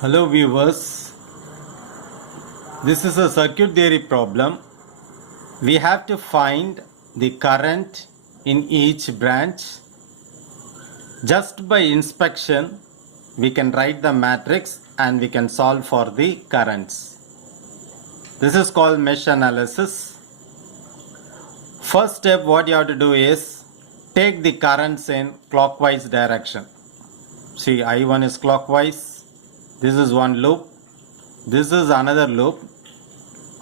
Hello viewers, this is a circuit theory problem. We have to find the current in each branch. Just by inspection, we can write the matrix and we can solve for the currents. This is called mesh analysis. First step, what you have to do is take the currents in clockwise direction. See, I1 is clockwise. This is one loop. This is another loop.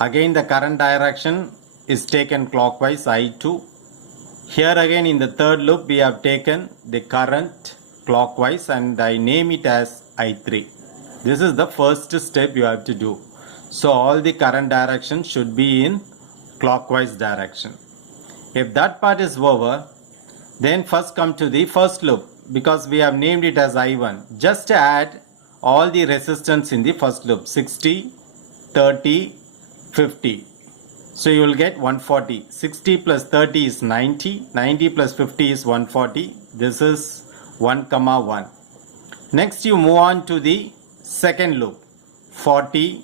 Again the current direction is taken clockwise, I2. Here again in the third loop we have taken the current clockwise and I name it as I3. This is the first step you have to do. So all the current direction should be in clockwise direction. If that part is over, then first come to the first loop because we have named it as I1. Just add all the resistance in the first loop, 60, 30, 50. So you will get 140. 60 plus 30 is 90. 90 plus 50 is 140. This is 1, 1. Next you move on to the second loop, 40,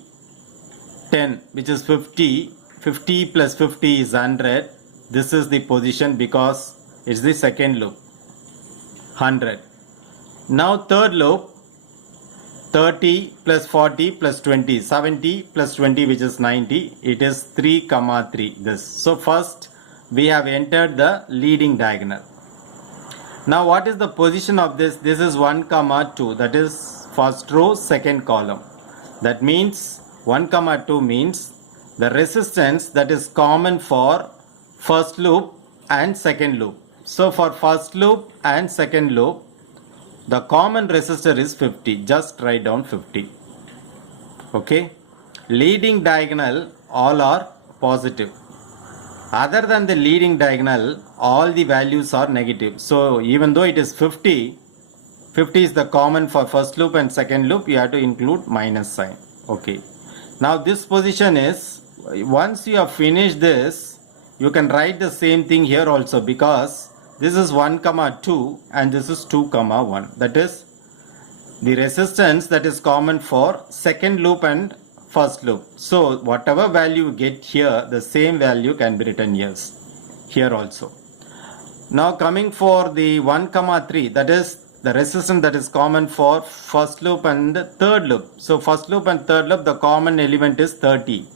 10, which is 50. 50 plus 50 is 100. This is the position because it's the second loop, 100. Now third loop, 30 plus 40 plus 20, 70 plus 20, which is 90. It is 3, 3. This. So first we have entered the leading diagonal. Now what is the position of this? This is 1, 2. That is first row, second column. That means 1, 2 means the resistance that is common for first loop and second loop. So for first loop and second loop, the common resistor is 50. Just write down 50. Okay. Leading diagonal, all are positive. Other than the leading diagonal, all the values are negative. So even though it is 50, 50 is the common for first loop and second loop, you have to include minus sign. Okay. Now this position is, once you have finished this, you can write the same thing here also because this is 1, 2 and this is 2, 1. That is the resistance that is common for second loop and first loop. So whatever value you get here, the same value can be written here also. Now coming for the 1, 3, that is the resistance that is common for first loop and third loop. So first loop and third loop, the common element is 30.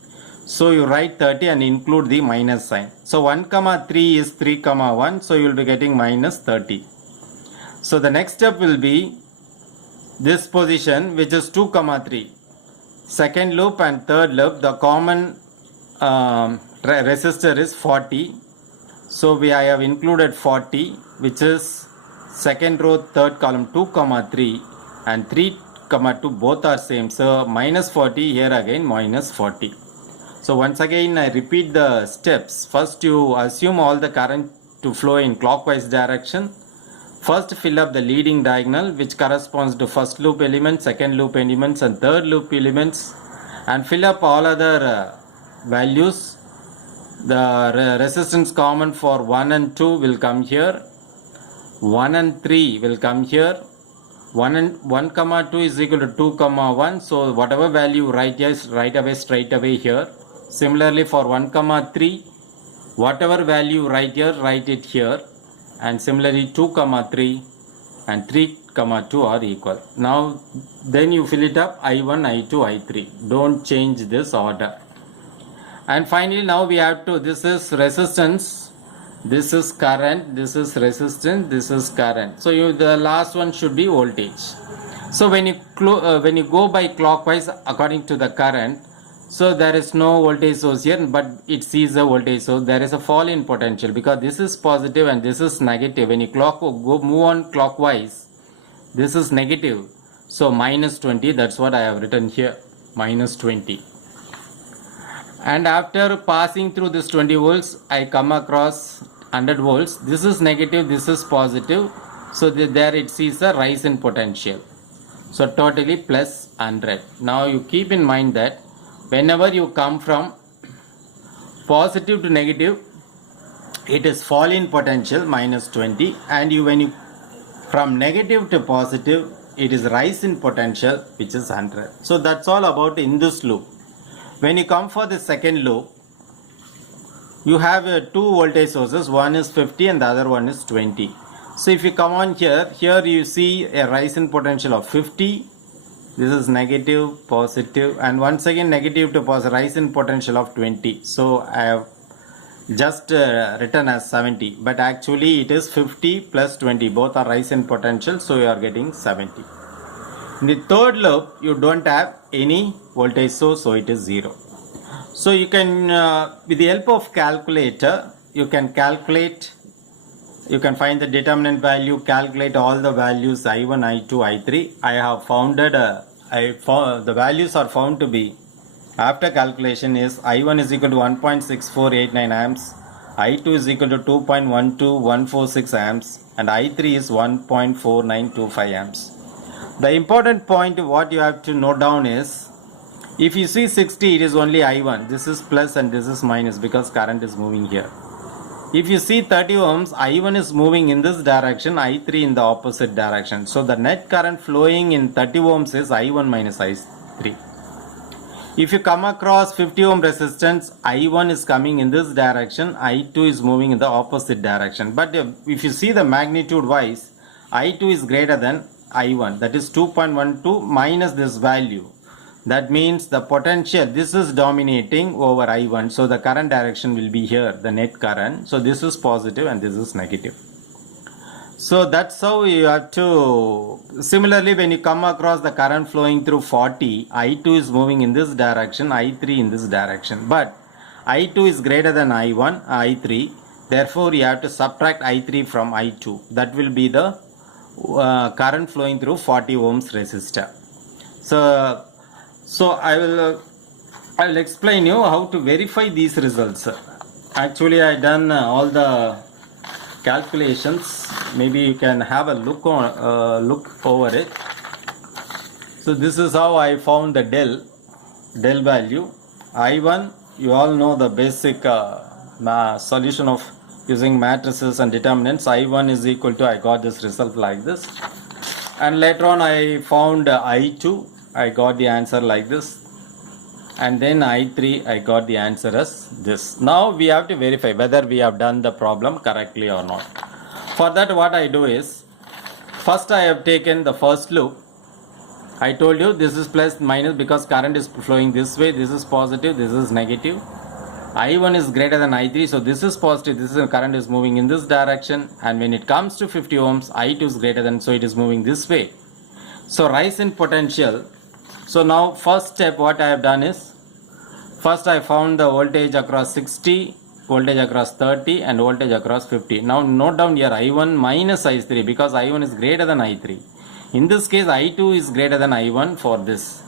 So you write 30 and include the minus sign. So 1, 3 is 3, 1. So you will be getting minus 30. So the next step will be this position, which is 2, 3. Second loop and third loop, the common resistor is 40. So I have included 40, which is second row, third column, 2, 3 and 3, 2 both are same. So minus 40, here again minus 40. So once again I repeat the steps. First you assume all the current to flow in clockwise direction. First fill up the leading diagonal which corresponds to first loop elements, second loop elements and third loop elements, and fill up all other values. The resistance common for 1 and 2 will come here. 1 and 3 will come here. 1, 2 is equal to 2, 1. So whatever value write here is right away straight away here. Similarly for 1, 3, whatever value write here, write it here. And similarly 2, 3 and 3, 2 are equal. Now then you fill it up, I1, I2, I3. Don't change this order. And finally now we have to, this is resistance, this is current, this is resistance, this is current. So the last one should be voltage. So when you go by clockwise according to the current, so there is no voltage source here, but it sees a voltage source. There is a fall in potential because this is positive and this is negative. When you move on clockwise, this is negative. So minus 20, that's what I have written here, minus 20. And after passing through this 20 volts, I come across 100 volts. This is negative, this is positive. So there it sees a rise in potential. So totally plus 100. Now you keep in mind that whenever you come from positive to negative, it is fall in potential minus 20, and when you from negative to positive, it is rise in potential, which is 100. So that's all about in this loop. When you come for the second loop, you have two voltage sources, one is 50 and the other one is 20. So if you come on here you see a rise in potential of 50. This is negative, positive, and once again negative to positive, rise in potential of 20. So I have just written as 70, but actually it is 50 plus 20, both are rise in potential, so you are getting 70. In the third loop, you don't have any voltage source, so it is 0. So you can, with the help of calculator, you can calculate, you can find the determinant value, calculate all the values I1, I2, I3. I have founded, the values are found to be, after calculation is I1 is equal to 1.6489 amps, I2 is equal to 2.12146 amps, and I3 is 1.4925 amps. The important point what you have to note down is, if you see 60, it is only I1. This is plus and this is minus because current is moving here. If you see 30 ohms, I1 is moving in this direction, I3 in the opposite direction. So the net current flowing in 30 ohms is I1 minus I3. If you come across 50 ohm resistance, I1 is coming in this direction, I2 is moving in the opposite direction. But if you see the magnitude wise, I2 is greater than I1, that is 2.12 minus this value. That means the potential, this is dominating over I1, so the current direction will be here, the net current. So this is positive and this is negative. So that's how you have to, similarly when you come across the current flowing through 40, I2 is moving in this direction, I3 in this direction. But I2 is greater than I3, therefore you have to subtract I3 from I2. That will be the current flowing through 40 ohms resistor. So I will explain you how to verify these results. Actually I done all the calculations. Maybe you can have a look over it. So this is how I found the del value. I1, you all know the basic solution of using matrices and determinants. I1 is equal to, I got this result like this, and later on I found I2, I got the answer like this, and then I3 I got the answer as this. Now we have to verify whether we have done the problem correctly or not. For that what I do is, first I have taken the first loop. I told you this is plus minus because current is flowing this way, this is positive, this is negative. I1 is greater than I3, so this is positive, this is current is moving in this direction, and when it comes to 50 ohms, I2 is greater than, so it is moving this way. So rise in potential. So now first step what I have done is, first I found the voltage across 60, voltage across 30 and voltage across 50. Now note down here I1 minus I3 because I1 is greater than I3. In this case I2 is greater than I1 for this.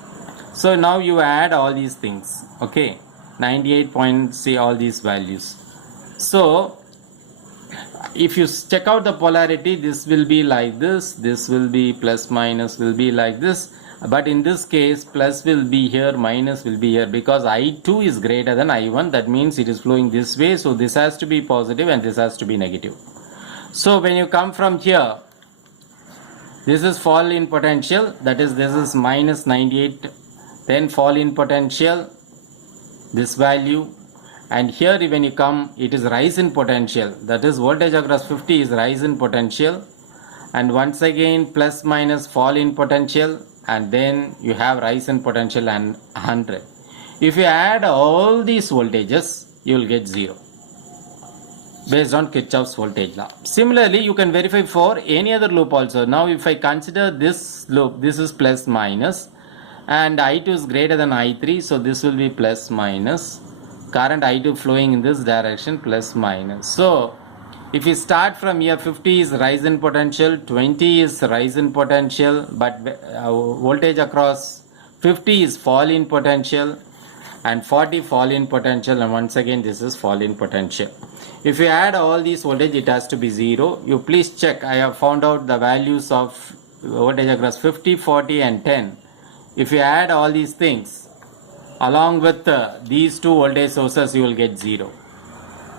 So now you add all these things, okay, 98 point, see all these values. So if you check out the polarity, this will be like this, this will be plus minus will be like this. But in this case plus will be here, minus will be here because I2 is greater than I1. That means it is flowing this way, so this has to be positive and this has to be negative. So when you come from here, this is fall in potential, that is this is minus 98, then fall in potential, this value, and here when you come it is rise in potential, that is voltage across 50 is rise in potential, and once again plus minus fall in potential, and then you have rise in potential and 100. If you add all these voltages, you will get 0 based on Kirchhoff's voltage law. Similarly, you can verify for any other loop also. Now if I consider this loop, this is plus minus, and I2 is greater than I3, so this will be plus minus, current I2 flowing in this direction, plus minus. So if you start from here, 50 is rise in potential, 20 is rise in potential, but voltage across 50 is fall in potential, and 40 fall in potential, and once again this is fall in potential. If you add all these voltage, it has to be 0. You please check, I have found out the values of voltage across 50, 40 and 10. If you add all these things along with these two voltage sources, you will get 0.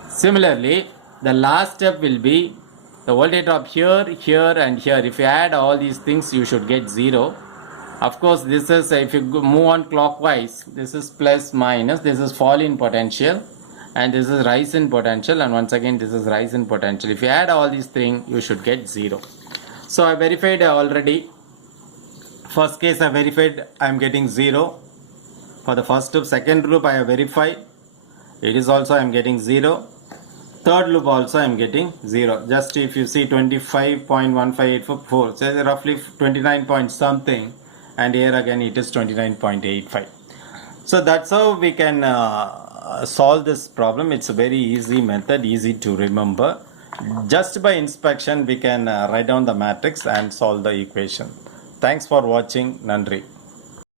Similarly, the last step will be the voltage drop here, here and here. If you add all these things, you should get 0. Of course, this is, if you move on clockwise, this is plus minus, this is fall in potential, and this is rise in potential, and once again this is rise in potential. If you add all these things, you should get 0. So I verified already. First case I verified, I am getting 0. For the first loop, second loop I have verified, it is also I am getting 0. Third loop also I am getting 0. Just if you see 25.15844, so roughly 29 point something, and here again it is 29.85. So that's how we can solve this problem. It's a very easy method, easy to remember. Just by inspection we can write down the matrix and solve the equation. Thanks for watching. Nandri.